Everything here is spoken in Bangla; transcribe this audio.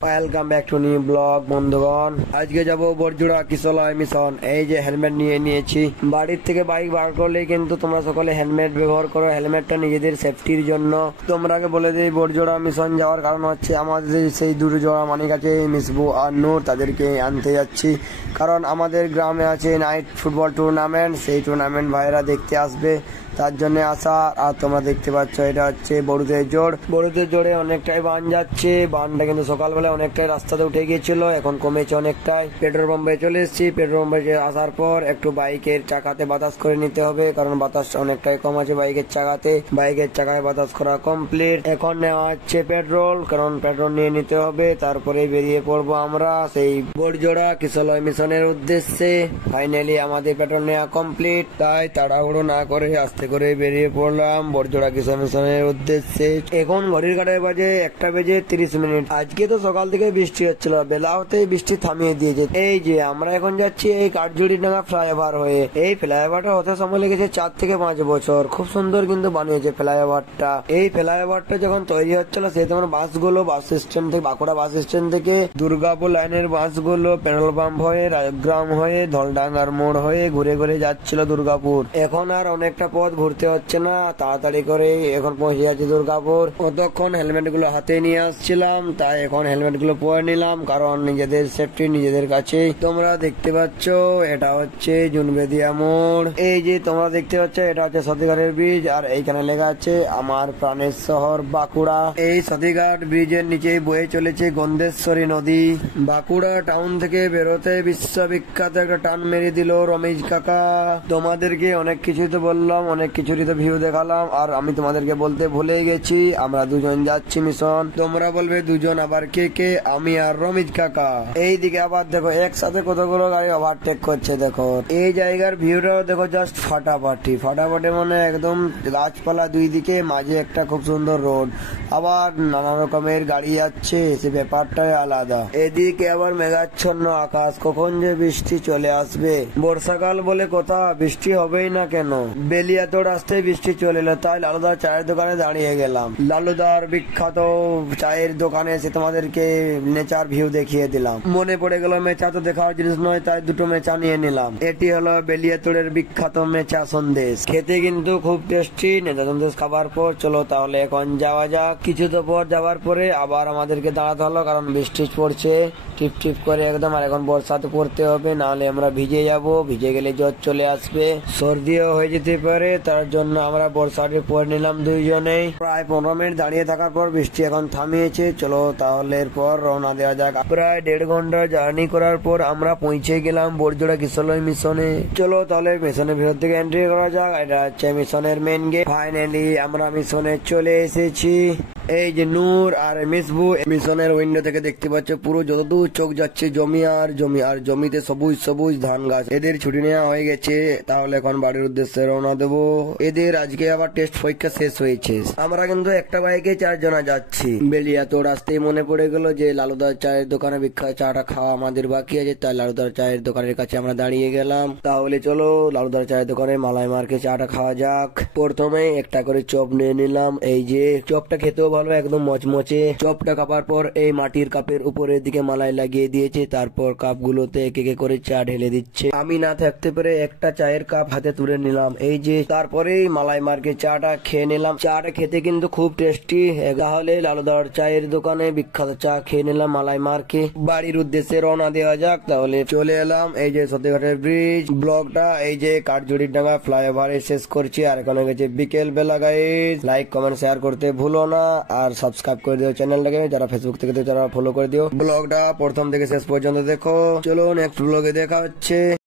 Welcome back to new blog বন্ধুগণ। আজকে যাব বরজোড়া কিশলয় মিশন। এই যে হেলমেট নিয়ে নিয়েছি। বাড়ির থেকে বাইক বার করলেই কিন্তু তোমরা সকলে হেলমেট ব্যবহার করো। হেলমেটটা নিজেদের সেফটির জন্য। তোমরা বলে দিই বরজোড়া মিশন যাওয়ার কারণ হচ্ছে আমাদের সেই দুটো জোড়া মানিক আছে, মিসবু আর নূর, তাদেরকে আনতে যাচ্ছি। কারণ আমাদের গ্রামে আছে নাইট ফুটবল টুর্নামেন্ট, সেই টুর্নামেন্ট ভাইরা দেখতে আসবে, তার জন্য আসা। আর তোমরা দেখতে পাচ্ছ এটা হচ্ছে বড়ুদের জোড়। বড়ুদের জোড়ে অনেকটাই বান যাচ্ছে। বানটা কিন্তু সকালবেলা অনেকটাই রাস্তাতে উঠে গিয়েছিল, এখন কমেছে অনেকটাই। পেট্রোল পাম্পে চলে এসেছি। পেট্রোল পাম্পে আসার পর একটু বাইকের চাকাতে বাতাস করে নিতে হবে, কারণ বাতাস অনেকটাই কম আছে বাইকের চাকাতে। বাইকের চাকায় বাতাস করা কমপ্লিট। এখন নেওয়া হচ্ছে পেট্রোল, কারণ পেট্রোল নিয়ে নিতে হবে। তারপরে বেরিয়ে পড়বো আমরা সেই বরজোড়া কিশলয় মিশনের উদ্দেশ্যে। ফাইনালি আমাদের পেট্রোল নেওয়া কমপ্লিট, তাই তাড়াহুড়ো না করে আস্তে করে বেরিয়ে পড়লাম বরজোড়া কিশলয় মিশনের উদ্দেশ্যে। এখন ঘড়ির কাঁটায় বাজে 1:30। আজকে তো সকাল থেকে বৃষ্টি হচ্ছিল, বেলা হতেই বৃষ্টি থামিয়ে দিয়েছে। এই যে আমরা এখন যাচ্ছি এই কাঠজুড়িডাঙ্গা ফ্লাইওভার হয়ে। এই ফ্লাইওভারটা হতে সময় লেগেছে 4 থেকে 5 বছর। খুব সুন্দর কিন্তু বানিয়েছে ফ্লাইওভারটা। এই ফ্লাইওভারটা যখন তৈরি হচ্ছিল সেই তোমার বাসগুলো বাস স্ট্যান্ড থেকে, বাঁকুড়া বাস স্ট্যান্ড থেকে দুর্গাপুর লাইনের বাসগুলো পেট্রোল পাম্প হয়ে রাজগ্রাম হয়ে ধলডাঙ্গার মোড় হয়ে ঘুরে ঘুরে যাচ্ছিল দুর্গাপুর। এখন আর অনেকটা পথ ঘুরতে হচ্ছে না, তাড়াতাড়ি করে এখন পৌঁছে যাচ্ছে দুর্গাপুর। অতক্ষণ হেলমেট গুলো হাতে নিয়ে আসছিলাম, তাই এখন হেলমেট গুলো পরে নিলাম, কারণ নিজেদের সেফটি নিজেদের কাছে। তোমরা দেখতে পাচ্ছ এটা হচ্ছে জুনবেদিয়া মোড়। এই যে তোমরা দেখতে পাচ্ছ এটা হচ্ছে সতীঘাটের ব্রিজ, আর এইখানে লেখা আছে আমার প্রাণের শহর বাঁকুড়া। এই সতীঘাট ব্রিজের নিচেই বয়ে চলেছে গন্ধেশ্বরী নদী। বাঁকুড়া টাউন থেকে বেরোতে বিশ্ববিখ্যাত একটা টান মেরে দিল রমেশ কাকা। তোমাদেরকে অনেক কিছুই তো বললাম, অনেক কিছুরই তো ভিউ দেখালাম, আর আমি তোমাদেরকে বলতে ভুলে গেছি আমরা দুজন যাচ্ছি মিশন। তোমরা বলবে দুজন আবার কে কে? আমি আর রমিজ কাকা। এই দিকে আবার দেখো একসাথে কতগুলো গাড়ি ওভারটেক করছে। দেখো এই জায়গার ভিউটাও দেখো, জাস্ট ফাটাফাটি। ফাটাফাটি মানে একদম গাছপালা দুই দিকে, মাঝে একটা খুব সুন্দর রোড, আবার নানা রকমের গাড়ি যাচ্ছে, সে ব্যাপারটাই আলাদা। এদিকে আবার মেঘাচ্ছন্ন আকাশ, কখন যে বৃষ্টি চলে আসবে। বর্ষাকাল বলে কথা, বৃষ্টি হবেই না কেন? বেলিয়াতো রাস্তায় বৃষ্টি চলে এলো, তাই লালুদার চায়ের দোকানে দাঁড়িয়ে গেলাম। লালুদার বিখ্যাত চায়ের দোকানে এসে তোমাদেরকে নেচার ভিউ দেখিয়ে দিলাম। মনে পড়ে গেল মেচা তো দেখার জিনিস নয়, তাই দুটো মেচা নিয়ে নিলাম। এটি হলো বেলিয়াতোড়ের বিখ্যাত মেচা সন্দেশ। খেতে কিন্তু খুব টেস্টি। নেচা সন্দেশ খাবার পর চলো তাহলে এখন যাওয়া যাক। কিছু তো পর যাওয়ার পরে আবার আমাদেরকে দাঁড়াতে হলো, কারণ বৃষ্টি পড়ছে টিপ টিপ করে একদম। আর এখন বর্ষাতে পড়তে হবে, নাহলে আমরা ভিজে যাব। ভিজে গেলে জ্বর চলে আসবে, সর্দিও হয়ে যেতে পারে। তার জন্য আমরা বর্ষাতে পরে নিলাম দুইজনেই। প্রায় 15 মিনিট দাঁড়িয়ে থাকার পর বৃষ্টি এখন থামিয়েছে। চলো তাহলে এরপর রওনা দেওয়া যাক। প্রায় 1.5 ঘন্টা জার্নি করার পর আমরা পৌঁছে গেলাম বরজোড়া কিশলয় মিশনে। চলো তাহলে মিশনের ভিতর থেকে এন্ট্রি করা যাক। এটা হচ্ছে মিশনের মেন গেট। ফাইনালি আমরা মিশনে চলে এসেছি। এই যে নূর আর মিসবু মিশনের উইন্ডো থেকে দেখতে পাচ্ছ পুরো যতদূর চোখ যাচ্ছে জমি আর জমি, আর জমিতে সবুজ সবুজ ধান গাছ। এদের ছুটি নেওয়া হয়ে গেছে, তাহলে এখন বাড়ির উদ্দেশ্যে রওনা দেবো। এদের আজকে আবার টেস্ট পরীক্ষা শেষ হয়েছে। আমরা কিন্তু একটা বাইকে 4 জনা যাচ্ছি। বেলিয়াতো রাস্তায় মনে পড়ে গেল যে লালুদার চায়ের দোকানে বিখ্যাত চাটা খাওয়া আমাদের বাকি আছে, তাই লালুদার চায়ের দোকানের কাছে আমরা দাঁড়িয়ে গেলাম। তাহলে চলো লালুদার চায়ের দোকানে মালাই মার্কে চাটা খাওয়া যাক। প্রথমে একটা করে চপ নিয়ে নিলাম। এই যে চপটা খেতেও ভালো, একদম মচমচে। চপটা খাবার পর এই মাটির কাপের উপরের দিকে মালাই লাগিয়ে দিয়েছে, তারপর কাপগুলোতে এক এক করে চা ঢেলে দিচ্ছে। আমি না থাকতে পেরে একটা চায়ের কাপ হাতে তুলে নিলাম। এই যে তারপরেই মালাই মার্কে চাটা খেয়ে নিলাম। চাটা খেতে কিন্তু খুব টেস্টি। তাহলে লালুদার চায়ের দোকানে বিখ্যাত চা খেয়ে নিলাম মালাই মার্কে। বাড়ির উদ্দেশ্যে রওনা দেওয়া যাক। তাহলে চলে এলাম এই যে সতীঘাটের ব্রিজ। ব্লগটা এই যে কাঠজুড়িডাঙ্গা ফ্লাইওভারে শেষ করছি। আর এখন গেছে বিকেল বেলা। গাইস লাইক কমেন্ট শেয়ার করতে ভুলো না, আর সাবস্ক্রাইব করে দিও চ্যানেলটাকে। যারা ফেসবুক থেকে যারা ফলো করে দিও। ব্লগটা প্রথম থেকে শেষ পর্যন্ত দেখো। চলো নেক্সট ব্লগে দেখা হচ্ছে।